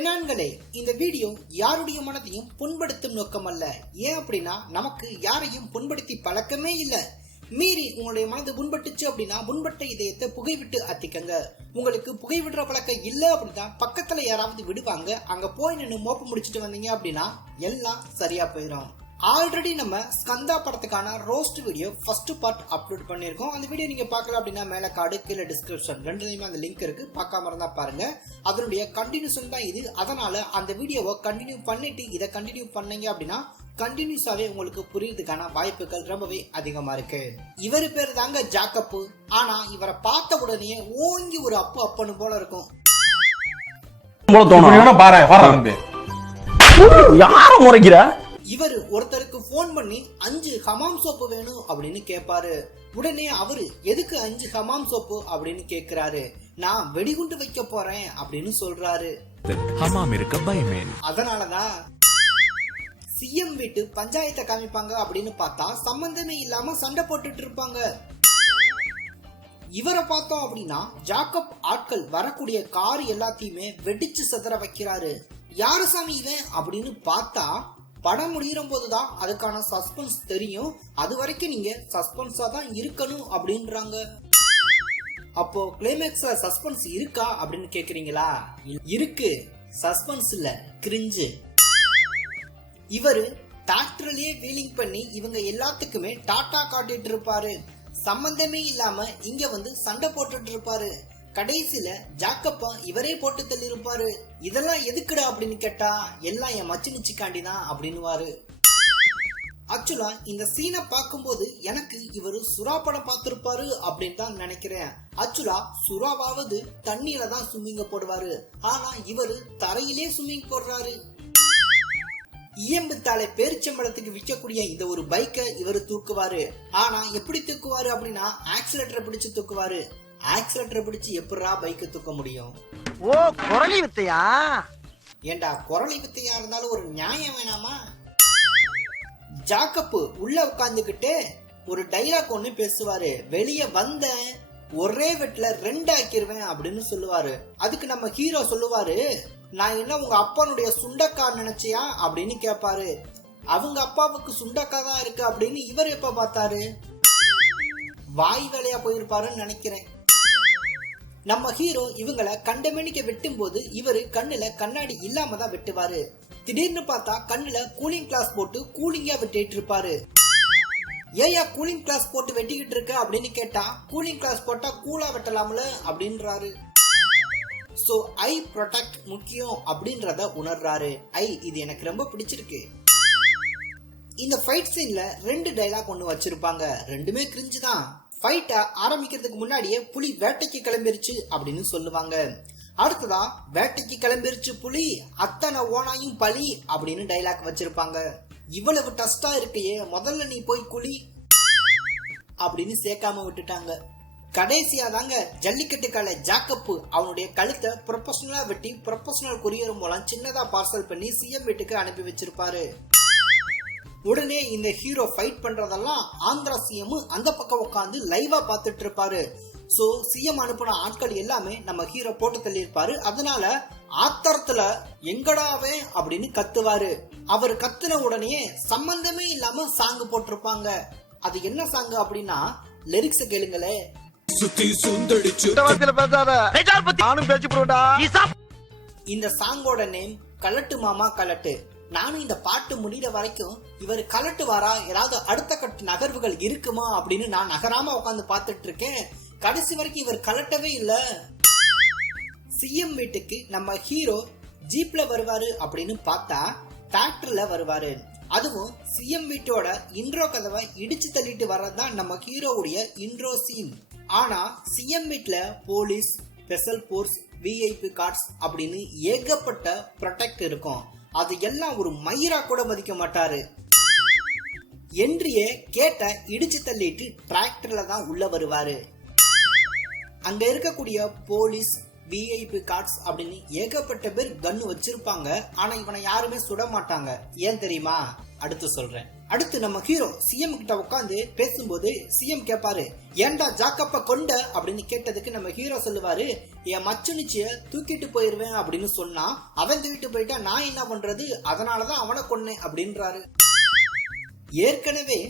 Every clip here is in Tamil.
பெண்ணான்களே, இந்த வீடியோ யாருடைய மனதையும் புண்படுத்தும் நோக்கம் அல்ல. ஏன் அப்படின்னா, நமக்கு யாரையும் புண்படுத்தி பழக்கமே இல்ல. மீறி உங்களுடைய மனது புண்பட்டுச்சு அப்படின்னா புண்பட்ட இதயத்தை புகைவிட்டு அத்திக்கங்க. உங்களுக்கு புகை விடுற பழக்கம் இல்ல அப்படின்னா பக்கத்துல யாராவது விடுவாங்க, அங்க போய் நின்று மோப்ப முடிச்சுட்டு வந்தீங்க அப்படின்னா எல்லாம் சரியா போயிடும். ஆல்ரெடி நம்ம ஸ்கந்தா படத்துக்கான roast video first part upload பண்ணியிருக்கோம். அந்த வீடியோ நீங்க பார்க்கல அப்படின்னா மேல கார்டு கீழே டிஸ்கிரிப்ஷன் ரெண்டுலையுமே அந்த லிங்க் இருக்கு, பார்க்காம இருந்தா பாருங்க. அதனுடைய கண்டினியூஷன் தான் இது. அதனால அந்த வீடியோவை கண்டினியூ பண்ணிட்டு இதை கண்டினியூ பண்ணீங்க அப்படின்னா கண்டினியூஸாவே உங்களுக்கு புரியுறதுக்கான வாய்ப்புகள் ரொம்பவே அதிகமா இருக்கு. இவரு பேர் தாங்க ஜாக்கப்பு. ஆனா இவரை பார்த்த உடனே ஓங்கி ஒரு அப்பன்னு போல இருக்கும். யார முறைக்கிற? இவர் ஒருத்தருக்கு போன் பண்ணி 5 ஹமாம் சோப்பு வேணும் அப்படின்னு கேட்பாரு. உடனே அவரு எதுக்கு 5 ஹமாம் சோப்பு அப்படின்னு கேக்குறாரு. நான் வெடிகுண்டு வைக்க போறேன் அப்படின்னு சொல்றாரு. ஹமாம் இருக்க பயமே. அதனாலதான் சிஎம் வீட்டு பஞ்சாயத்தை காமிப்பாங்க அப்படின்னு பார்த்தா சம்பந்தமே இல்லாம சண்டை போட்டுட்டு இருப்பாங்க. இவரை பார்த்தோம் அப்படின்னா ஜாக்கப் ஆட்கள் வரக்கூடிய கார் எல்லாத்தையுமே வெடிச்சு சிதற வைக்கிறாரு. யாரு சாமி இவன் அப்படின்னு பார்த்தா படம் முடிகிற போதுதான் அதுக்கான சஸ்பென்ஸ் தெரியும். அது வரைக்கும் நீங்க சஸ்பென்ஸா தான் இருக்கணும் அப்படின்றாங்க. அப்போ கிளைமேக்ஸ்ல சஸ்பென்ஸ் இருக்கா அப்படின்னு கேக்குறீங்களா? இருக்கு. சஸ்பென்ஸ் இல்ல, கிரிஞ்சு. இவரு டிராக்டர்லயே வீலிங் பண்ணி இவங்க எல்லாத்துக்குமே டாட்டா காட்டிட்டு இருப்பாரு. சம்பந்தமே இல்லாம இங்க வந்து சண்டை போட்டுட்டு இருப்பாரு. கடைசியில ஜாக்கப்பா இவரே போட்டு தள்ளி இருப்பாரு. இதெல்லாம் எதுக்குடா அப்படின்னு கேட்டா எல்லாம் என் மச்சினிச்சிக்காண்டி தான் அப்படின்னுவாரு. ஆக்சுவலா இந்த சீனை பார்க்கும்போது எனக்கு இவரு சுறா படம் பார்த்திருப்பாரு அப்படின்னு தான் நினைக்கிறேன். ஆக்சுவலா சுறாவாவது தண்ணியில தான் ஸ்விம்மிங்க போடுவாரு, ஆனா இவரு தரையிலே ஸ்விம்மிங் போடுறாரு. இயம்புத்தாளை பேரிச்சம்பழத்துக்கு விற்கக்கூடிய இந்த ஒரு பைக்கை இவரு தூக்குவாரு. ஆனா எப்படி தூக்குவாரு அப்படின்னா ஆக்சிலேட்டரை பிடிச்சு தூக்குவாரு. ஆக்சிலேட்டரை பிடிச்சு எப்படா பைக்கை தூக்க முடியும்? ஓ, குரலி வித்தையா? ஏண்டா குரலி வித்தையா இருந்தாலும் ஒரு நியாயம் வேணாமா? ஜாக்கப்பு உள்ள உட்கார்ந்துகிட்டு ஒரு டைலாக் ஒண்ணு பேசுவாரு. வெளியே வந்த ஒரே வெட்டுல 2 ஆக்கிருவேன் அப்படின்னு சொல்லுவாரு. அதுக்கு நம்ம ஹீரோ சொல்லுவாரு, நான் என்ன உங்க அப்பனுடைய சுண்டக்கா நினைச்சியா அப்படின்னு கேட்பாரு. அவங்க அப்பாவுக்கு சுண்டக்கா தான் இருக்கு அப்படின்னு இவர் எப்ப பார்த்தாரு? வாய் வேலையா போயிருப்பாருன்னு நினைக்கிறேன். நம்ம ஹீரோ இவங்களை கண்டமேனிக்க வெட்டும் போது இவரு கண்ணுல கண்ணாடி இல்லாம தான் வெட்டுவாரு. திடீர்னு பார்த்தா கண்ணுல கூலிங் கிளாஸ் போட்டு கூலிங்கா வெட்டிட்டு இருப்பாரு. ஏயா கூலிங் கிளாஸ் போட்டு வெட்டிக்கிட்டு இருக்க அப்படின்னு கேட்டா கூலிங் கிளாஸ் போட்டா கூலா வெட்டலாம்ல அப்படின்றாரு. சோ ஐ ப்ரொடெக்ட் முக்கியம் அப்படின்றத உணர்றாரு. இது எனக்கு ரொம்ப பிடிச்சிருக்கு. இந்த ஃபைட் சீன்ல 2 டைலாக் ஒண்ணு வச்சிருப்பாங்க. ரெண்டுமே கிரிஞ்சு தான். ஃபைட்ட ஆரம்பிக்கிறதுக்கு முன்னாடியே புலி வேட்டைக்கு கிளம்பிருச்சு அப்படின்னு சொல்லுவாங்க. அடுத்ததா வேட்டைக்கு கிளம்பிருச்சு புலி, அத்தனை ஓனாயும் பலி அப்படின்னு டைலாக் வச்சிருப்பாங்க. இவ்வளவு டஸ்டா இருக்கையே முதல்ல நீ போய் குழி அப்படின்னு சேர்க்காம விட்டுட்டாங்க. கடைசியா தாங்க ஜல்லிக்கட்டு கால ஜாக்கப்பு அவனுடைய கழுத்தை ப்ரொபஷனலா வெட்டி ப்ரொபஷனல் கொரியர் மூலம் சின்னதா பார்சல் பண்ணி சிஎம் வீட்டுக்கு அனுப்பி வச்சிருப்பாரு. உடனே இந்த ஹீரோ ஃபைட் பண்றதெல்லாம் ஆந்திரா சிஎம் அந்த பக்கம் உட்காந்து லைவா பார்த்துட்டு இருப்பாரு. சோ சிஎம் அனுப்பின ஆட்கள் எல்லாமே நம்ம ஹீரோ போட்டு தள்ளி இருப்பாரு. அதனால ஆத்திரத்துல எங்கடாவே அப்படின்னு கத்துவாரு. அவர் கத்துன உடனே சம்பந்தமே இல்லாம சாங் போட்டிருப்பாங்க. அது என்ன சாங் அப்படின்னா லிரிக்ஸ் கேளுங்களே. இந்த சாங்கோட நேம் கலட்டு மாமா கலட்டு. நானும் இந்த பாட்டு முடிகிற வரைக்கும் இவர் கலட்டு வாரா, ஏதாவது அடுத்த கட்டு நகர்வுகள் இருக்குமா அப்படின்னு நான் நகராம உட்காந்து பார்த்துட்டு இருக்கேன். கடைசி வரைக்கும் இவர் கலட்டவே இல்ல. சிஎம் வீட்டுக்கு நம்ம ஹீரோ ஜீப்ல வருவாரு அப்படின்னு பார்த்தா டிராக்டர்ல வருவாரு. அதுவும் சிஎம் வீட்டோட இன்ட்ரோ கதவை இடிச்சு தள்ளிட்டு வர்றதுதான் நம்ம ஹீரோவுடைய இன்ட்ரோ சீன். ஆனா சிஎம் வீட்ல police, special force, VIP guards அப்படின்னு ஏகப்பட்ட ப்ரொடெக்ட் இருக்கும். அது எல்லாம் ஒரு மயிரா கூட மதிக்க மாட்டாரு. என்ட்ரியே கேட்ட இடிச்சு தள்ளிட்டு டிராக்டர்ல தான் உள்ள வருவாரு. அங்க இருக்கக்கூடிய போலீஸ், விஐபி கார்ட்ஸ் அப்படின்னு ஏகப்பட்ட பேர் கன்னு வச்சிருப்பாங்க. ஆனா இவனை யாருமே சுட மாட்டாங்க. ஏன் தெரியுமா? அடுத்து சொல்றேன். அடுத்து நம்ம ஹீரோ சிஎம் கிட்ட உட்காந்து பேசும்போது சிஎம் கேட்பாரு, ஏன்டா ஜாக்கப்ப கொண்ட அப்படின்னு கேட்டதுக்கு நம்ம ஹீரோ சொல்லுவாரு, என் மச்சுனிச்சிய தூக்கிட்டு போயிருவேன் அப்படின்னு சொன்னா அவன் தூக்கிட்டு போயிட்டா நான் என்ன பண்றது, அதனாலதான் அவனை கொன்னேன் அப்படின்றாரு. ஏற்கனவே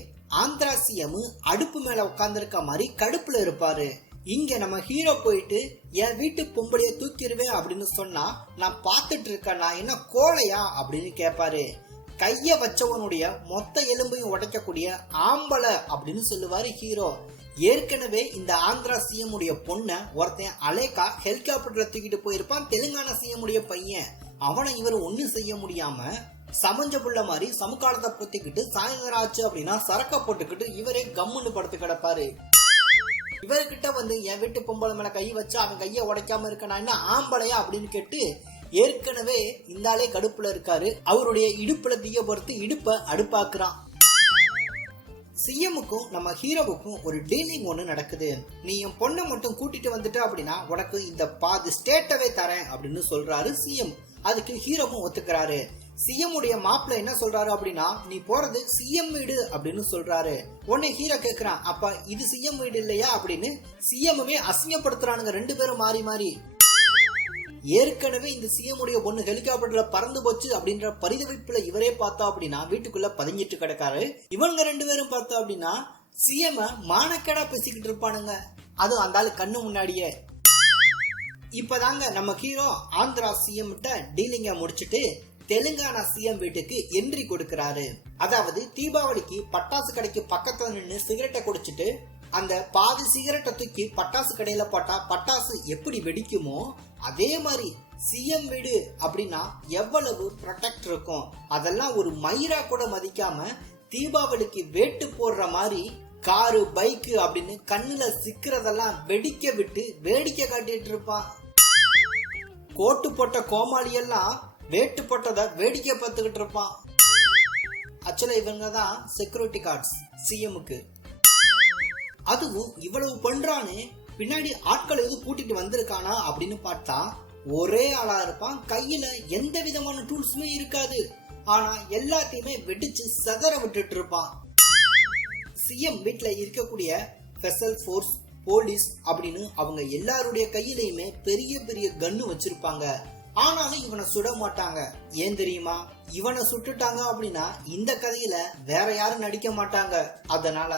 ஆந்திரா சிஎம் அடுப்பு மேல உட்கார்ந்துருக்க மாதிரி கடுப்புல இருப்பாரு. இங்க நம்ம ஹீரோ போயிட்டு என் வீட்டு பொம்பளைய தூக்கிடுவேன் அப்படின்னு சொன்னா நான் பார்த்துட்டு இருக்கேன், நான் என்ன கோழையா அப்படின்னு கேட்பாரு. கைய வச்சவனுடைய மொத்த எலும்பையும் உடைக்கக்கூடிய ஆம்பளை அப்படின்னு சொல்லுவாரு ஹீரோ. ஏற்கனவே இந்த ஆந்திரா சிஎம் உடைய பொண்ண ஒருத்தன் அலேக்கா ஹெலிகாப்டர்ல தூக்கிட்டு போயிருப்பான், தெலுங்கானா சிஎம் உடைய பையன். அவனை இவர் ஒன்னும் செய்ய முடியாம சமஞ்ச புள்ள மாதிரி சமுக்காலத்தை பொத்திக்கிட்டு சாயந்தரம் ஆச்சு அப்படின்னா சரக்க போட்டுக்கிட்டு இவரே கம்முன்னு படுத்து கிடப்பாரு. இவர்கிட்ட வந்து என் வீட்டு பொம்பளை மேல கை வச்சு அவன் கைய உடைக்காம இருக்க நான் என்ன ஆம்பளையா அப்படின்னு கேட்டு ஏற்கனவே இந்த ஆளே கடுப்புல இருக்காரு. அவருடைய இடுப்புல தீய பொறுத்து இடுப்ப அடுப்பாக்குறான். சிஎம்முக்கும் நம்ம ஹீரோவுக்கும் ஒரு டீலிங் ஒண்ணு நடக்குது. நீ என் பொண்ணை மட்டும் கூட்டிட்டு வந்துட்ட அப்படின்னா உனக்கு இந்த பாதி ஸ்டேட்டவே தரேன் அப்படின்னு சொல்றாரு சிஎம். அதுக்கு ஹீரோவும் ஒத்துக்கிறாரு. சிஎம் உடைய மாப்பிள்ள என்ன சொல்றாரு அப்படின்னா, நீ போறது சிஎம் வீடு அப்படின்னு சொல்றாரு. உடனே ஹீரோ கேக்குறான், அப்ப இது சிஎம் வீடு இல்லையா அப்படின்னு சிஎம்மே அசிங்கப்படுத்துறானுங்க ரெண்டு பேரும் மாறி மாறி. ஏற்கனவே இந்த சிஎம் உடைய பொண்ணு ஹெலிகாப்டர்ல பறந்து போச்சு அப்படின்ற பரிதவிப்புல இவரே பார்த்தா அப்படின்னா வீட்டுக்குள்ள பதுங்கிட்டு கிடக்காரு. இவங்க ரெண்டு பேரும் பார்த்தா அப்படின்னா சிஎம் மானக்கேடா பேசிக்கிட்டு இருப்பானுங்க, அதுவும் அந்த ஆளு கண்ணு முன்னாடியே. இப்பதாங்க நம்ம ஹீரோ ஆந்திரா சிஎம் கிட்ட டீலிங்க முடிச்சுட்டு தெலுங்கானா சிஎம் வீட்டுக்கு என்ட்ரி கொடுக்கிறாரு. அதாவது தீபாவளிக்கு பட்டாசு கடைக்கு பக்கத்துல நின்று சிகரெட்டை குடிச்சிட்டு அந்த பாதி சிகரெட்டை தூக்கி பட்டாசு கடையில போட்டா பட்டாசு எப்படி வெடிக்குமோ அதே மாதிரி சிஎம் வீடு அப்படின்னா எவ்வளவு ப்ரொடெக்ட் இருக்கும், அதெல்லாம் ஒரு மயிரா கூட மதிக்காம தீபாவளிக்கு வேட்டு போடுற மாதிரி காரு பைக்கு அப்படின்னு கண்ணுல சிக்கிறதெல்லாம் வெடிக்க விட்டு வேடிக்கை காட்டிட்டு இருப்பான். கோட்டு போட்ட கோமாளி எல்லாம் வேட்டு போட்டதை வேடிக்கை பார்த்துக்கிட்டு இருப்பான். ஆக்சுவலா இவங்க தான் செக்யூரிட்டி கார்ட்ஸ் சிஎம்முக்கு. அதுவும் இவ்வளவு பண்றான்னு பின்னாடி ஆட்கள் எதுவும் கூட்டிட்டு வந்திருக்கானா அப்படின்னு பார்த்தா ஒரே ஆளா இருப்பான். கையில எந்த விதமான டூல்ஸுமே இருக்காது. ஆனா எல்லாத்தையுமே வெடிச்சு சதற விட்டுட்டு இருப்பான். சிஎம் வீட்டுல இருக்கக்கூடிய ஸ்பெஷல் போர்ஸ், போலீஸ் அப்படின்னு அவங்க எல்லாருடைய கையிலயுமே பெரிய பெரிய கன்னு வச்சிருப்பாங்க. ஆனாலும் இவனை சுட மாட்டாங்க. ஏன் தெரியுமா? இவனை சுட்டுட்டாங்க அப்படின்னா இந்த கதையில வேற யாரும் நடிக்க மாட்டாங்க. அதனால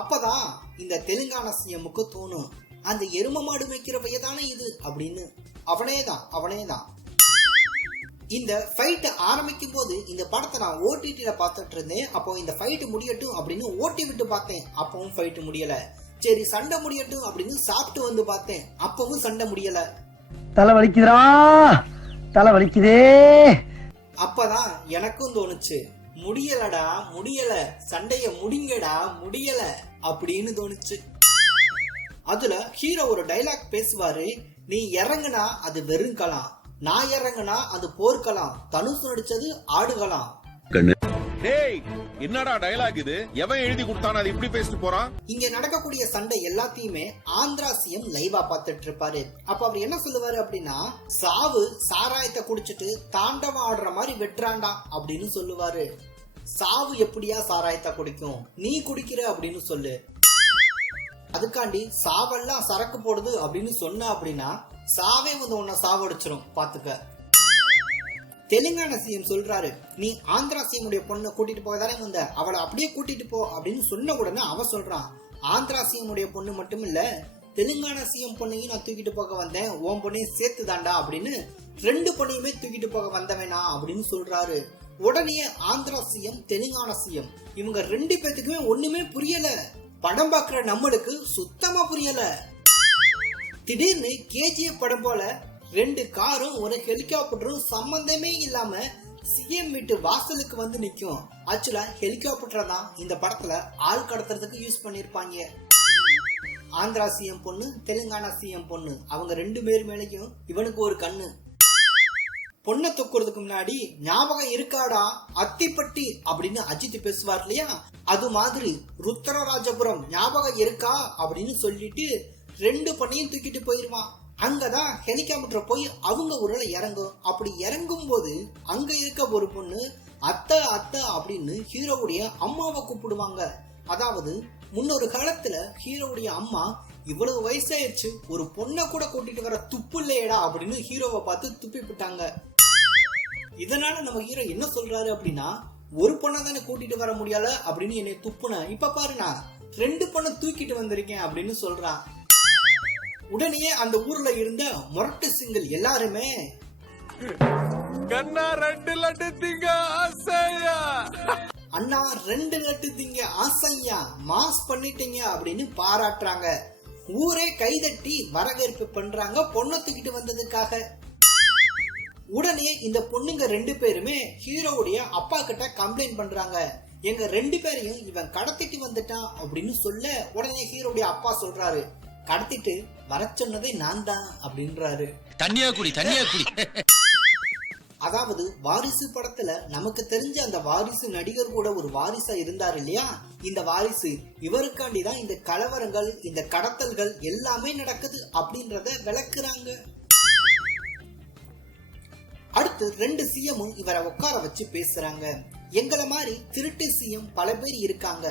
அப்பதான் இந்த தெலுங்கானா சிஎம்முக்கு தோணும், அந்த எரும மாடு மேய்க்கிற பையதானே இது அப்படின்னு. அவனேதான். இந்த ஃபைட் ஆரம்பிக்கும் போது இந்த படத்தை நான் ஓடிடில பார்த்துட்டு இருந்தேன். அப்போ இந்த ஃபைட் முடியட்டும் அப்படின்னு ஓட்டி விட்டு பார்த்தேன். அப்பவும் ஃபைட் முடியல. சரி சண்டை முடியட்டும் அப்படின்னு சாப்பிட்டு வந்து பார்த்தேன். அப்பவும் சண்டை முடியல. தலை வலிக்குதுடா, தலை வலிக்குதே. அப்பதான் எனக்கும் தோணுச்சு, முடியல, சண்டைய முடிங்கடா, முடியல அப்படின்னு தோணுச்சு. அதுல ஹீரோ ஒரு டைலாக் பேசுவாரு, நீ இறங்குனா அது வெறுங்கலாம், நான் இறங்குனா அது போர்க்கலாம், தனுசு நடிச்சது ஆடுகலாம். டேய் என்னடா டயலாக் இது? எவன் எழுதி கொடுத்தானே அது இப்படி பேசிட்டு போறான்? இங்க நடக்கக்கூடிய சண்டை எல்லாத்தையுமே ஆந்திரா சிஎம் லைவா பார்த்துட்டு இருப்பாரு. அப்ப அவர் என்ன சொல்லுவாரு அப்படின்னா, சாவு சாராயத்தை குடிச்சிட்டு தாண்டவம் ஆடுற மாதிரி வெட்டுறாண்டா அப்படின்னு சொல்லுவாரு. சாவு எப்படியா சாராயத்தை குடிக்கும், நீ குடிக்கிற அப்படின்னு சொல்லு. அதுக்காண்டி சாவெல்லாம் சரக்கு போடுது அப்படின்னு சொன்ன அப்படின்னா சாவே வந்து உன்னை சாவடிச்சிரும் பாத்துக்க. தெலுங்கானா சிஎம் சொல்றாரு, நீ ஆந்திரா சிஎம் உடைய பொண்ணை கூட்டிட்டு போகதானே வந்த, அவளை அப்படியே கூட்டிட்டு போ அப்படின்னு சொன்ன உடனே அவ சொல்றான், ஆந்திரா சிஎம் உடைய பொண்ணு மட்டும் இல்ல, தெலுங்கானா சிஎம் பொண்ணையும் நான் தூக்கிட்டு போக வந்தேன், உன் பொண்ணையும் சேர்த்து தாண்டா அப்படின்னு ரெண்டு பொண்ணையுமே தூக்கிட்டு போக வந்தவேனா அப்படின்னு சொல்றாரு. உடனே ஆந்திரா சிஎம், தெலுங்கானா சிஎம் இவங்க ரெண்டு பேத்துக்குமே ஒண்ணுமே புரியல. படம் பாக்குற நம்மளுக்கு சுத்தமா புரியல. திடீர்னு கேஜிஎஃப் படம் போல ரெண்டு காரும் ஒரு ஹெலிகாப்டரும் சம்பந்தமே இல்லாம சிஎம் வீட்டு வாசலுக்கு வந்து நிக்கும். ஆக்சுவலா ஹெலிகாப்டர் தான் இந்த படத்துல ஆள் கடத்துறதுக்கு யூஸ் பண்ணிருப்பாங்க. ஆந்திரா சிஎம் பொண்ணு, தெலுங்கானா சிஎம் பொண்ணு அவங்க ரெண்டு பேர் மேலேயும் இவனுக்கு ஒரு கண்ணு. பொண்ணை தூக்குறதுக்கு முன்னாடி ஞாபகம் இருக்காடா அத்திப்பட்டி அப்படின்னு அஜித் பேசுவார் இல்லையா, அது மாதிரி ருத்ரராஜபுரம் ஞாபகம் இருக்கா அப்படின்னு சொல்லிட்டு ரெண்டு பொண்ணையும் தூக்கிட்டு போயிருவான். அங்கதான் ஹெலிகாப்டர் போய் அவங்க ஊர்ல இறங்கும். அப்படி இறங்கும் போது அங்க இருக்க ஒரு பொண்ணு அத்தை அத்தை அப்படின்னு ஹீரோவுடைய அம்மாவை கூப்பிடுவாங்க. அதாவது முன்னொரு காலத்துல ஹீரோவுடைய அம்மா இவ்வளவு வயசாயிருச்சு ஒரு பொண்ணை கூட கூட்டிட்டு வர துப்பு இல்லையடா அப்படின்னு ஹீரோவை பார்த்து துப்பி விட்டாங்க. இதனால நம்ம ஹீரோ என்ன சொல்றாரு அப்படின்னா, ஒரு பொண்ணை தானே கூட்டிட்டு வர முடியல அப்படின்னு என்னை துப்புன, இப்ப பாரு நான் 2 பொண்ணை தூக்கிட்டு வந்திருக்கேன் அப்படின்னு சொல்றான். உடனே அந்த ஊர்ல இருந்த முரட்டு சிங்கிள் எல்லாருமே கண்ணா 2 லட்டு திங்க ஆசையா, அண்ணா 2 லட்டு திங்க ஆசையா, மாஸ் பண்ணிட்டீங்க அப்படின்னு பாராட்டுறாங்க. ஊரே கைதட்டி வரவேற்பு பண்றாங்க பொண்ணை தூக்கிட்டு வந்ததுக்காக. உடனே இந்த பொண்ணுங்க 2 பேருமே ஹீரோவுடைய அப்பா கிட்ட கம்ப்ளைண்ட் பண்றாங்க. எங்க 2 பேரையும் இவன் கடத்திட்டு வந்துட்டான் அப்படின்னு சொல்ல, உடனே ஹீரோவுடைய அப்பா சொல்றாரு, கடத்திட்டு வர சொன்னதே நான் தான் அப்படின்றாரு. தண்ணியா குடி. அதாவது வாரிசு படத்துல நமக்கு தெரிஞ்ச அந்த வாரிசு நடிகர் கூட ஒரு வாரிசா இருந்தார் இல்லையா, இந்த வாரிசு இவருக்காண்டிதான் இந்த கலவரங்கள் இந்த கடத்தல்கள் எல்லாமே நடக்குது அப்படின்றத விளக்குறாங்க. அடுத்து 2 சிஎம்மும் இவரை உட்கார வச்சு பேசுறாங்க. எங்களை மாதிரி திருட்டு சிஎம் பல பேர் இருக்காங்க,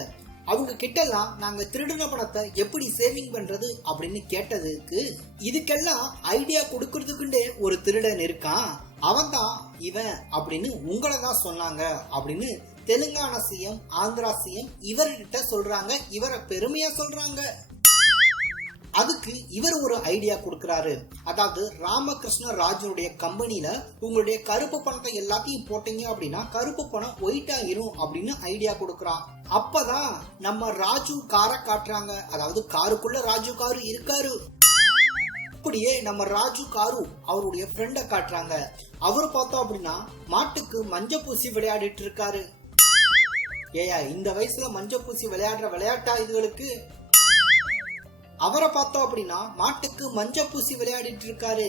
அவங்க கிட்டலாம் நாங்க திருடின பணத்தை எப்படி சேவிங் பண்றது அப்படின்னு கேட்டதுக்கு, இதுக்கெல்லாம் ஐடியா கொடுக்கறதுக்குண்டே ஒரு திருடன் இருக்கான், அவன் தான் இவன் அப்படின்னு உங்களை தான் சொன்னாங்க அப்படின்னு தெலுங்கானா சிஎம் ஆந்திரா சிஎம் இவர்கிட்ட சொல்றாங்க. இவரை பெருமையா சொல்றாங்க. அதுக்கு இவர் ஒரு ஐடியா கொடுக்கிறாரு. அதாவது ராமகிருஷ்ண ராஜனுடைய கம்பெனில உங்களுடைய கருப்பு பணத்தை எல்லாத்தையும் போட்டீங்க அப்படின்னா கருப்பு பணம் ஒயிட் ஆயிரும் அப்படின்னு ஐடியா கொடுக்கறான். அப்பதான் நம்ம ராஜு காரை காட்டுறாங்க. அதாவது காருக்குள்ள ராஜு காரு இருக்காரு. அப்படியே நம்ம ராஜு காரு அவருடைய ஃப்ரெண்ட காட்டுறாங்க. அவரு பார்த்தோம் அப்படின்னா மாட்டுக்கு மஞ்ச பூசி விளையாடிட்டு இருக்காரு. ஏயா இந்த வயசுல மஞ்ச பூசி விளையாடுற விளையாட்டா இதுகளுக்கு? அவரை பார்த்தோம் அப்படின்னா மாட்டுக்கு மஞ்ச பூசி விளையாடிட்டு இருக்காரு.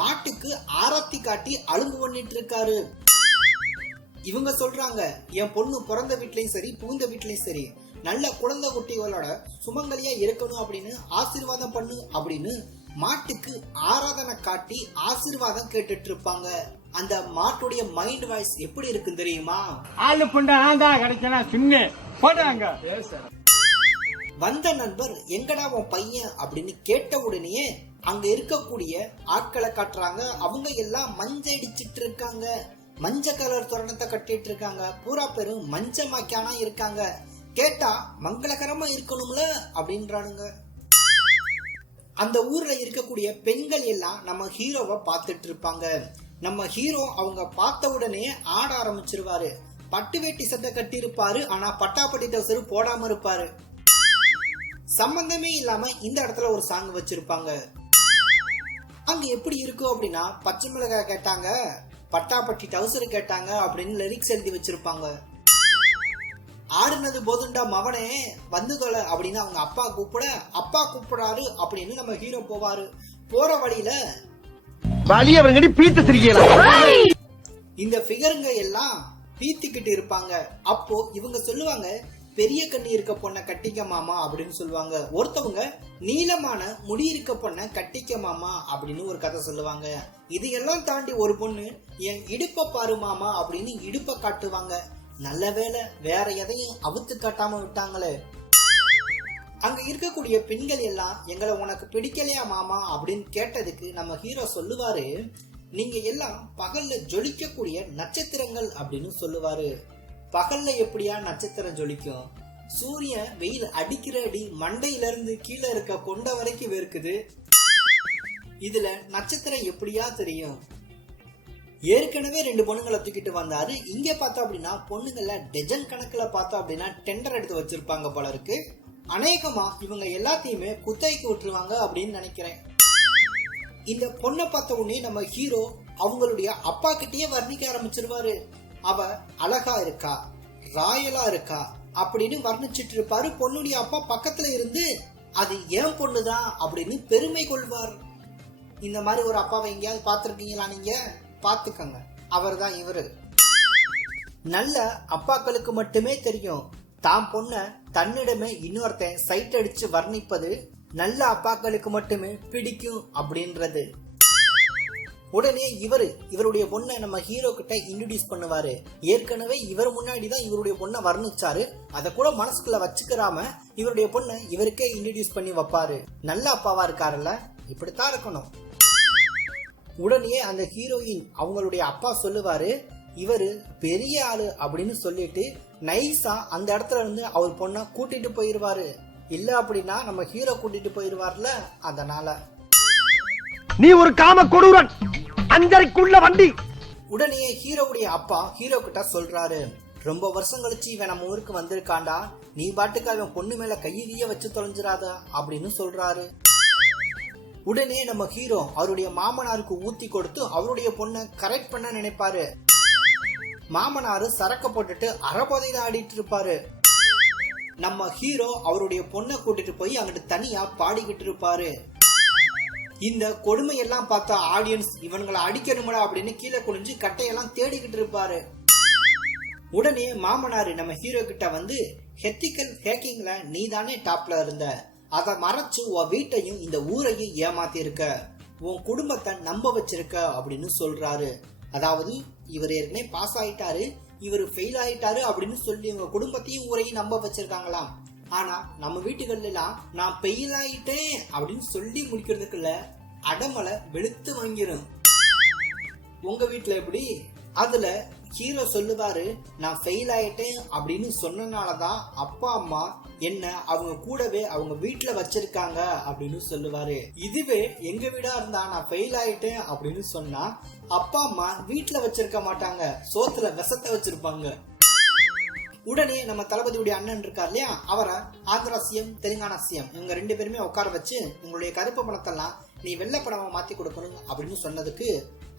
மாட்டுக்கு ஆரத்தி காட்டி அலுங்கு பண்ணிட்டு இருக்காரு. இவங்க சொல்றாங்க, என் பொண்ணு பிறந்த வீட்லயும் சரி புகுந்த வீட்லயும் சரி நல்ல குழந்தை குட்டிகளோட சுமங்கலியா இருக்கணும் அப்படின்னு ஆசீர்வாதம் பண்ணு அப்படின்னு மாட்டுக்கு ஆராதனை காட்டி ஆசீர்வாதம் கேட்டுட்டு இருப்பாங்க. அந்த மாட்டுடைய மைண்ட் வாய்ஸ் எப்படி இருக்கு தெரியுமா? ஆளு புண்டா நான் தான் கிடைச்சனா சின்ன போடாங்க. வந்த நண்பர் எங்கடா உன் பையன் அப்படின்னு கேட்ட உடனே அங்க இருக்கக்கூடிய ஆட்களை காட்டுறாங்க. அவங்க எல்லாம் மஞ்ச அடிச்சிட்டு இருக்காங்க, மஞ்ச கலர் தோரணத்தை கட்டிட்டு இருக்காங்க, பூரா பேரும் மஞ்ச மாக்கியானா இருக்காங்க. கேட்டா மங்களகரமா இருக்கணும்ல அப்படின்றானுங்க. அந்த ஊர்ல இருக்கக்கூடிய பெண்கள் எல்லாம் நம்ம ஹீரோவை பார்த்துட்டு இருப்பாங்க. நம்ம ஹீரோ அவங்க பார்த்த உடனே ஆட ஆரம்பிச்சிருவாரு. பட்டு வேட்டி சட்டை கட்டி இருப்பாரு, ஆனா பட்டாப்பட்டி டவுசர் போடாம இருப்பாரு. சம்பந்தமே இல்லாம இந்த இடத்துல ஒரு சாங் வச்சிருப்பாங்க. அங்க எப்படி இருக்கும் அப்படின்னா, பச்சை மிளகாய் கேட்டாங்க, பட்டாப்பட்டி டவுசர் கேட்டாங்க அப்படின்னு லிரிக்ஸ் எழுதி வச்சிருப்பாங்க. ஆடுனது போதுண்டா மவனே வந்து தொலை அப்படின்னு அவங்க அப்பா கூப்பிட, அப்பா கூப்பிடாரு அப்படின்னு நம்ம ஹீரோ போவாரு. போற வழியில இந்த ஃபிகருங்க எல்லாம் பீத்திக்கிட்டு இருப்பாங்க. அப்போ இவங்க சொல்லுவாங்க, பெரிய கண்ணி இருக்க பொண்ண கட்டிக்க மாமா அப்படின்னு சொல்லுவாங்க. ஒருத்தவங்க நீளமான முடி இருக்க பொண்ண கட்டிக்க மாமா அப்படின்னு ஒரு கதை சொல்லுவாங்க. இதையெல்லாம் தாண்டி ஒரு பொண்ணு என் இடுப்ப பாரு மாமா அப்படின்னு இடுப்ப காட்டுவாங்க. நல்ல வேளை வேற எதையும் அவுத்து காட்டாம விட்டாங்களே. அங்க இருக்கக்கூடிய பெண்கள் எல்லாம் எங்களை உனக்கு பிடிக்கலையா மாமா அப்படின்னு கேட்டதுக்கு நம்ம ஹீரோ சொல்லுவாரு, நீங்க எல்லாம் பகல்ல ஜொலிக்கக்கூடிய நட்சத்திரங்கள் அப்படின்னு சொல்லுவாரு. பகல்ல எப்படியா நட்சத்திரம் ஜொலிக்கும்? சூரியன் வெயில் அடிக்கிற அடி மண்டையில இருந்து கீழே இருக்க கொண்ட வரைக்கும் வேர்க்குது. இதுல நட்சத்திரம் எப்படியா தெரியும்? ஏற்கனவே 2 பொண்ணுங்களை தூக்கிட்டு வந்தாரு. இங்க பார்த்தோம் அப்படின்னா பொண்ணுங்கள டஜன் கணக்குல பார்த்தோம் அப்படின்னா டெண்டர் எடுத்து வச்சிருப்பாங்க போல இருக்கு. அநேகமா இவங்க எல்லாத்தையுமே குத்தகைக்கு விட்டுருவாங்க அப்படின்னு நினைக்கிறேன். இந்த பொண்ணை பார்த்த உடனே நம்ம ஹீரோ அவங்களுடைய அப்பா கிட்டயே வர்ணிக்க ஆரம்பிச்சிருவாரு. அவ அழகா இருக்கா, ராயலா இருக்கா அப்படின்னு வர்ணிச்சிட்டு இருப்பாரு. பொண்ணுடைய அப்பா பக்கத்துல இருந்து அது ஏன் பொண்ணுதான் அப்படின்னு பெருமை கொள்வார். இந்த மாதிரி ஒரு அப்பாவை எங்கேயாவது பார்த்திருக்கீங்களா? நீங்க பாத்துக்கங்க, அவர் தான் இவரு. நல்ல அப்பாக்களுக்கு மட்டுமே தெரியும் தான் பொண்ண தன்னிடமே இன்னொருத்தன் சைட் அடிச்சு வர்ணிப்பது நல்ல அப்பாக்களுக்கு மட்டுமே பிடிக்கும் அப்படின்றது. உடனே இவருடைய பொண்ணை நம்ம ஹீரோ கிட்ட இன்ட்ரோடியூஸ் பண்ணுவாரு. ஏற்கனவே இவர் முன்னாடிதான் இவருடைய பொண்ணை வர்ணிச்சாரு. அத கூட மனசுக்குள்ள வச்சுக்கிறாம இவருடைய பொண்ணை இவருக்கே இன்ட்ரோடியூஸ் பண்ணி வைப்பாரு. நல்ல அப்பாவா இருக்காருல்ல, இப்படித்தான் இருக்கணும். உடனே அந்த ஹீரோயின் அவங்களுடைய அப்பா சொல்லுவாரு, இவரு பெரிய ஆளு அப்படின்னு சொல்லிட்டு நைஸா அந்த இடத்துல இருந்து அவர் பொண்ணை கூட்டிட்டு போயிருவாரு. இல்ல அப்படின்னா நம்ம ஹீரோ கூட்டிட்டு போயிருவார்ல, அதனால. நீ ஒரு காம கொடூரன், அஞ்சரைக்குள்ள வண்டி. உடனே ஹீரோவுடைய அப்பா ஹீரோ கிட்ட சொல்றாரு, ரொம்ப வருஷம் கழிச்சு இவன் நம்ம ஊருக்கு வந்திருக்காண்டா, நீ பாட்டுக்கு அவன் பொண்ணு மேல கையிலேயே வச்சு தொலைஞ்சிராத அப்படின்னு சொல்றாரு. உடனே நம்ம ஹீரோ அவருடைய மாமனாருக்கு ஊத்தி கொடுத்து அவருடைய பொண்ணை கரெக்ட் பண்ண நினைப்பாரு. மாமனாரு சரக்க போட்டுட்டு அறபோதையில ஆடிட்டு இருப்பாரு. நம்ம ஹீரோ அவருடைய பொண்ணை கூட்டிட்டு போய் அங்கிட்டு தனியா பாடிக்கிட்டு இருப்பாரு. இந்த கொடுமையெல்லாம் பார்த்தா ஆடியன்ஸ் இவங்களை அடிக்கணுமடா அப்படின்னு கீழே குனிஞ்சு கட்டையெல்லாம் தேடிக்கிட்டு இருப்பாரு. உடனே மாமனாரு நம்ம ஹீரோ கிட்ட வந்து, எத்திக்கல் ஹேக்கிங்ல நீ தானே டாப்ல இருந்த, அதை மறைச்சு உன் வீட்டையும் இந்த ஊரையும் ஏமாத்தி இருக்க, உன் குடும்பத்தை நம்ப வச்சிருக்க அப்படின்னு சொல்றாரு. அதாவது இவர் ஏற்கனவே பாஸ் ஆயிட்டாரு, இவர் ஃபெயில் ஆயிட்டாரு அப்படின்னு சொல்லி உங்க குடும்பத்தையும் ஊரையும் நம்ப வச்சிருக்காங்களாம். ஆனா நம்ம வீட்டுகள்ல எல்லாம் நான் ஃபெயில் ஆயிட்டேன் அப்படின்னு சொல்லி முடிக்கிறதுக்குள்ள அடமலை வெளுத்து வாங்கிரும். உங்க வீட்டுல எப்படி? அதுல ஹீரோ சொல்லுவாரு, நான் ஃபெயில் ஆயிட்டேன் அப்படின்னு சொன்னனாலதான் அப்பா அம்மா என்ன அவங்க கூடவே அவங்க வீட்டுல வச்சிருக்காங்க அப்படின்னு சொல்லுவாரு. இதுவே எங்க வீடா இருந்தா நான் ஃபெயில் ஆயிட்டேன் அப்படின்னு சொன்னா அப்பா அம்மா வீட்டுல வச்சிருக்க மாட்டாங்க, சோத்துல விஷத்தை வச்சிருப்பாங்க. உடனே நம்ம தளபதியுடைய அண்ணன் இருக்கார் இல்லையா, அவரை ஆந்திரா சிஎம் தெலுங்கானா சிஎம் இவங்க 2 பேருமே உட்கார வச்சு உங்களுடைய கருப்பு பணத்தெல்லாம் நீ வெள்ளை பணமா மாத்தி கொடுக்கணும் அப்படின்னு சொன்னதுக்கு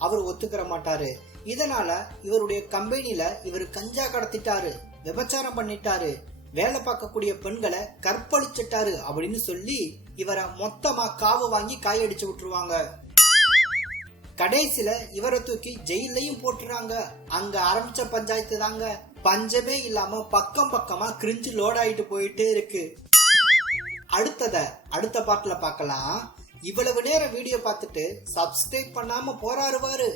அவர் ஒத்துக்கிற மாட்டாரு. இதனால இவருடைய கம்பெனில இவர் கஞ்சா கடத்திட்டாரு, விபச்சாரம் பண்ணிட்டாரு, வேலை பார்க்கக்கூடிய பெண்களை கற்பழிச்சிட்டாரு அப்படின்னு சொல்லி இவரை மொத்தமா காவு வாங்கி காயடிச்சு விட்டுருவாங்க. கடைசியில இவரை தூக்கி ஜெயிலையும் போட்டுறாங்க. அங்க ஆரம்பிச்ச பஞ்சாயத்து தாங்க பஞ்சமே இல்லாம பக்கம் பக்கமா கிரிஞ்சு லோட் ஆயிட்டு போயிட்டே இருக்கு. அடுத்த பாட்டுல பார்க்கலாம். இவ்வளவு நேரம் வீடியோ பார்த்துட்டு சப்ஸ்கிரைப் பண்ணாம போறாருவாரு.